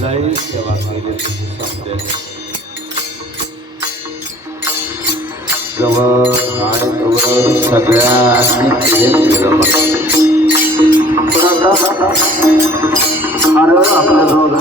लई सेवा केली तुझी समजेल जवळ आणि जवळ सगळ्यांनी केलं पाहिजे. पण आता आपल्या जवळ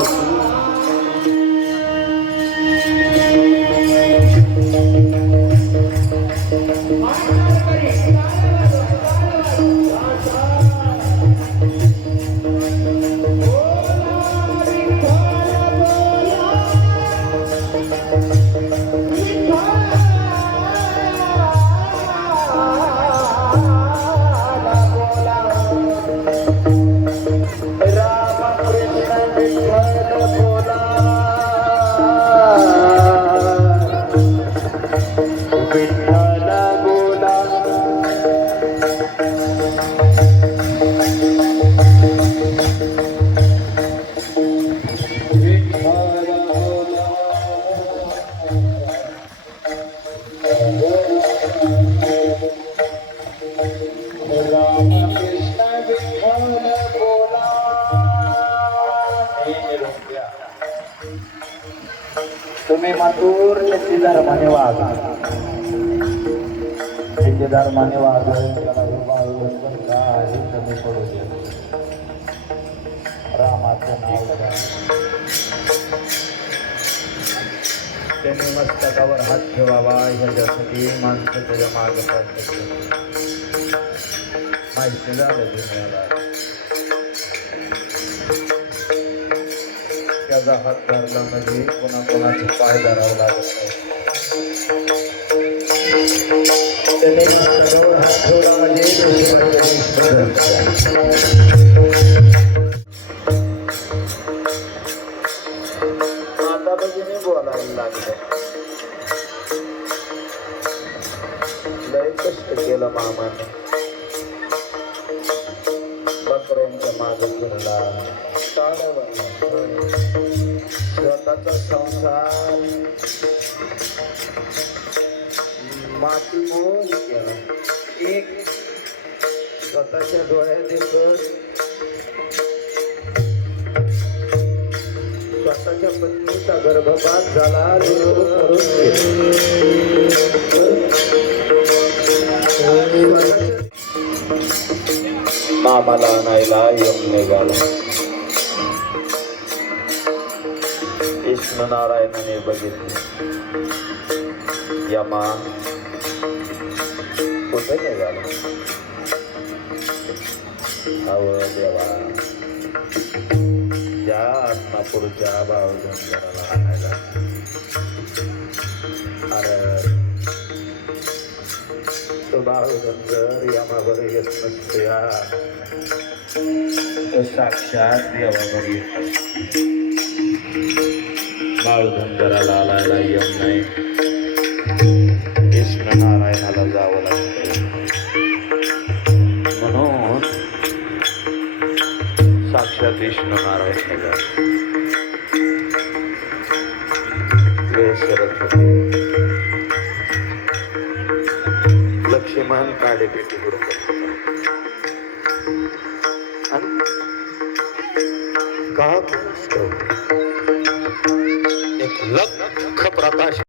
तुम्ही मातूर त्याची धर्माने वागा त्याची धर्माने वाग कमी रामाचं नाव त्याने मस्तकावर हात ठेवावा ह्याच्यासाठी माणसं त्याच्या मार्ग माहिती झालं दुनियाला त्याचा हात धरला म्हणजे कोणाकोणाचे पाय धरावं लागत नाही त्याने माणसावर हात ठेवला म्हणजे लय कष्ट केलं मामाने. बकऱ्यांच्या मागे फिरला. स्वतःचा संसार. माती मोल केला. एक स्वतःच्या डोळ्यात येत स्वतःच्या पत्नीचा गर्भपात झाला. मामाला आणायला येऊन निघाला. विष्णू नारायणाने बघितले. यमा कुठे निघाला? अव देवा. ज्या आत्मापूरच्या भावजंगराला आणायला. अरे तो येत या साक्षात देवावर येतो बाळगंधराला आलायला यम नाही। कृष्ण नारायणाला जावं लागतं। म्हणून साक्षात विष्णू नारायण वेळ सरत होते लक्ष्मण काडेपेटी बरोबर आणि का एक लख प्रकाश